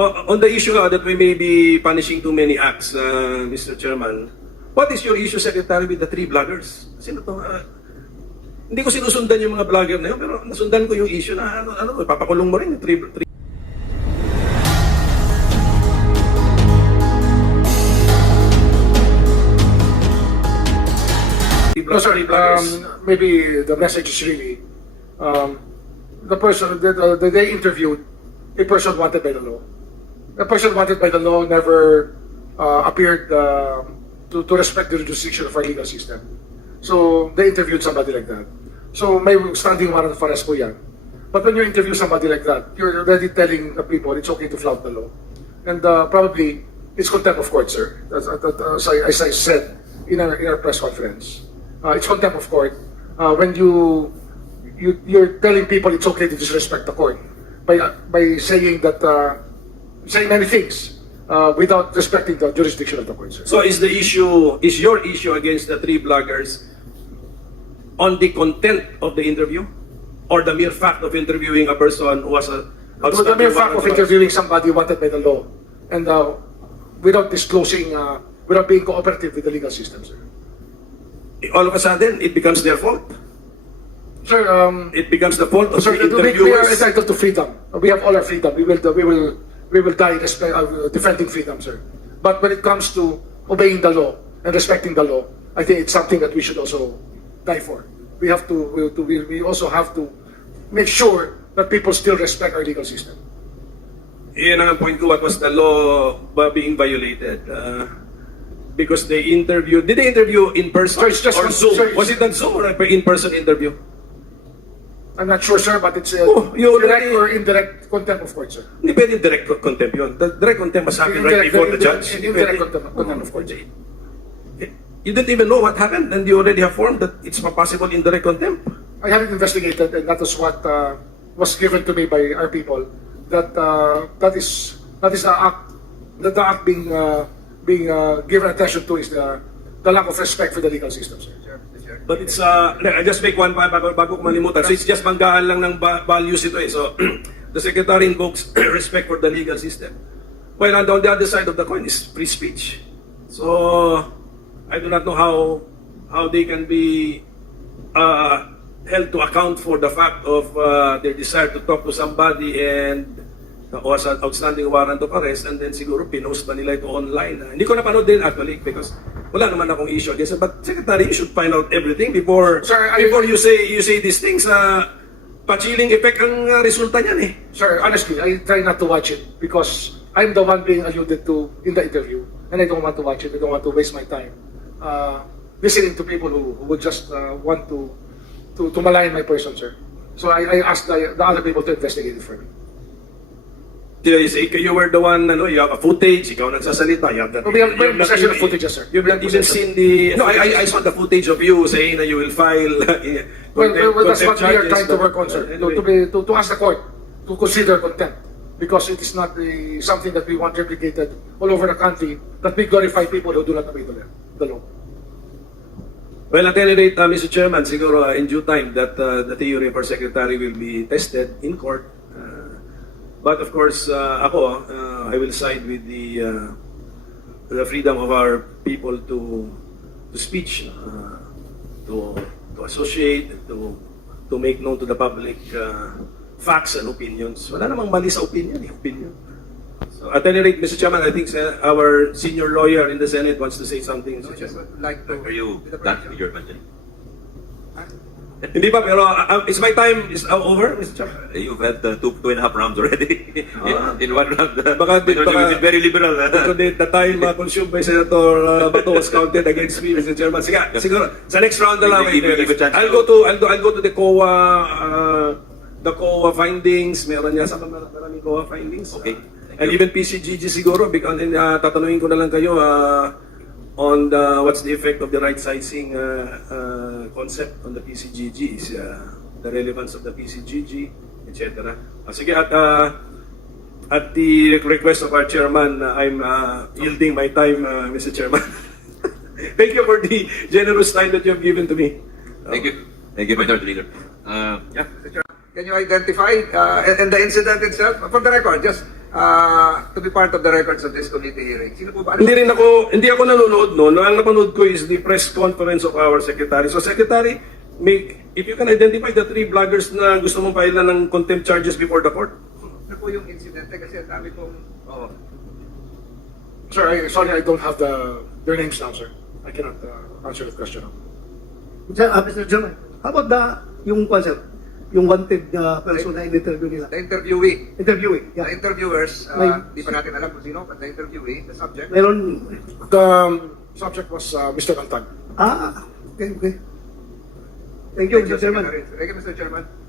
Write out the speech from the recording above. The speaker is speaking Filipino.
On the issue that we may be punishing too many acts, Mr. Chairman, what is your issue, Secretary, with the 3 vloggers? Sino to? Hindi ko sinusundan yung mga vlogger na yun, pero nasundan ko yung issue na ipapakulong mo rin yung 3. No, sorry. Maybe the message is really the person that they interviewed, a person wanted by the law. The person wanted by the law never appeared to respect the jurisdiction of our legal system. So they interviewed somebody like that. So may standing warrant for arrest po yan. But when you interview somebody like that, you're already telling the people it's okay to flout the law. And probably it's contempt of court, sir. As I said in our press conference. It's contempt of court when you're telling people it's okay to disrespect the court by saying that saying many things without respecting the jurisdiction of the court, sir. So is your issue against the 3 bloggers on the content of the interview, or the mere fact of interviewing a person who was a the mere fact of interviewing somebody wanted by the law and without disclosing, without being cooperative with the legal system, sir? All of a sudden, it becomes their fault. Sir, it becomes the fault of sir, the interviewers. we are entitled to freedom. We have all our freedom. We will die defending freedom, sir. But when it comes to obeying the law and respecting the law, I think it's something that we should also die for. We also have to make sure that people still respect our legal system. Iyan ang point ko. What was the law being violated? Because they interviewed. Did they interview in person or Zoom? Sir, was it on Zoom or an in-person interview? I'm not sure, sir, but it's direct or indirect contempt of court, sir. Hindi pwede direct contempt yun. The direct contempt was happening right before the judge. Indirect contempt of court. You didn't even know what happened, and you already have formed that it's possible indirect contempt. I haven't investigated, and that was what was given to me by our people. That is the act. That the act being given attention to is the lack of respect for the legal system, sir. But it's, I just make one bago ko malimutan. So it's just banggaan lang ng values ito eh. So the Secretary invokes respect for the legal system. Well, on the other side of the coin is free speech. So I do not know how they can be held to account for the fact of their desire to talk to somebody and was an outstanding warrant of arrest, and then siguro pinost na nila ito online. Hindi ko napanood din actually because wala naman akong issue against it. But Secretary, you should find out everything before you say these things. Pa-chilling effect ang resulta niyan eh. Sir, honestly, I try not to watch it because I'm the one being alluded to in the interview, and I don't want to watch it. I don't want to waste my time listening to people who would just want to malign my person, sir. So I asked the other people to investigate it for me. You were the one, you have a footage, ikaw nagsasalita, you have that. We have possession of footage, sir. You've not even seen the... No, I saw the footage of you saying that you will file... Well, that's what we are trying to work on, sir. Anyway. To ask the court to consider contempt. Because it is not something that we want replicated all over the country, that we glorify people who do not obey the law. Well, at any rate, Mr. Chairman, siguro in due time that the theory of our Secretary will be tested in court. But of course, I will side with the freedom of our people to speech, to associate, to make known to the public facts and opinions. Wala namang mali sa opinion. So at any rate, Mr. Chairman, I think our senior lawyer in the Senate wants to say something. Mr. Chairman. Are you done with your mentioning? Hindi pa, pero is my time is over, Mr. Chairman? You've had 2.5 rounds already. in one round. Baka you've been very liberal. The time consumed by Senator Bato was counted against me, Mr. Chairman. Sige, siguro sa next round na lang. I'll go to the COA findings. Meron niya sa maraming COA findings. Okay. And even PCGG siguro, because tatanungin ko na lang kayo on what's the effect of the right sizing concept on the PCGG, is the relevance of the PCGG, etc. Sige, at the request of our chairman, I'm yielding my time, Mr. Chairman. Thank you for the generous time that you have given to me. Thank you. Thank you, Mr. Leader. Can you identify and the incident itself? For the record, just to be part of the records of this committee hearing. Sino po ba? Ano? Hindi ako nanonood noon. Ang napanood ko is the press conference of our secretary. So secretary, if you can identify the 3 vloggers na gusto mong pailan ng contempt charges before the court. Ano po yung incidente? Kasi ang dami pong... Oh. Sir, sorry, I don't have their names now, sir. I cannot answer the question. Mr. Chairman, how about yung sir, yung wanted person na in-interview nila? The interviewee. Interviewing, The yeah. interviewers, May- di pa natin alam kung sino, but the interviewee, the subject. Meron, The subject was Mr. Bantag. okay. Thank you, Mr. Chairman. Thank you, Mr. Chairman.